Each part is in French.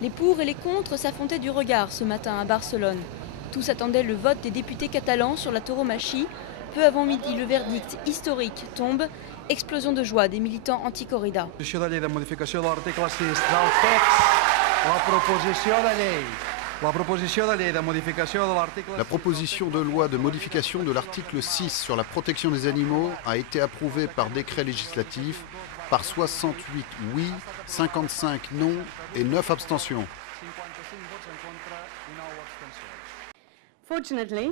Les pour et les contre s'affrontaient du regard ce matin à Barcelone. Tous attendaient le vote des députés catalans sur la tauromachie. Peu avant midi, le verdict historique tombe. Explosion de joie des militants anti-corrida. La proposition de loi de modification de l'article 6 sur la protection des animaux a été approuvée par décret législatif par 68 oui, 55 non et 9 abstentions.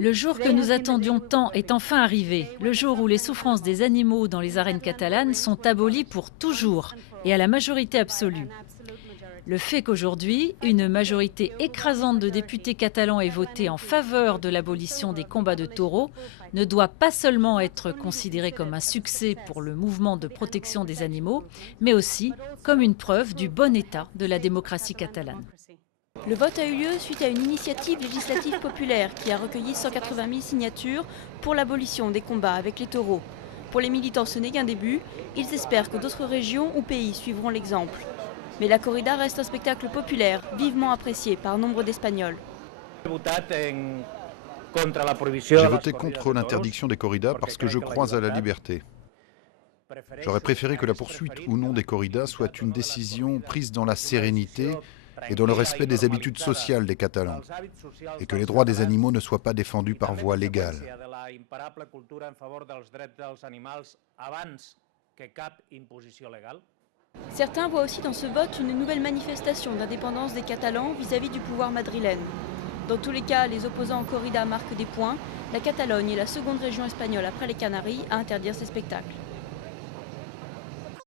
Le jour que nous attendions tant est enfin arrivé, le jour où les souffrances des animaux dans les arènes catalanes sont abolies pour toujours et à la majorité absolue. Le fait qu'aujourd'hui, une majorité écrasante de députés catalans ait voté en faveur de l'abolition des combats de taureaux ne doit pas seulement être considéré comme un succès pour le mouvement de protection des animaux, mais aussi comme une preuve du bon état de la démocratie catalane. Le vote a eu lieu suite à une initiative législative populaire qui a recueilli 180 000 signatures pour l'abolition des combats avec les taureaux. Pour les militants, ce n'est qu'un début. Ils espèrent que d'autres régions ou pays suivront l'exemple. Mais la corrida reste un spectacle populaire, vivement apprécié par nombre d'Espagnols. J'ai voté contre l'interdiction des corridas parce que je crois à la liberté. J'aurais préféré que la poursuite ou non des corridas soit une décision prise dans la sérénité et dans le respect des habitudes sociales des Catalans, et que les droits des animaux ne soient pas défendus par voie légale. Certains voient aussi dans ce vote une nouvelle manifestation d'indépendance des Catalans vis-à-vis du pouvoir madrilène. Dans tous les cas, les opposants en corrida marquent des points. La Catalogne est la seconde région espagnole après les Canaries à interdire ces spectacles.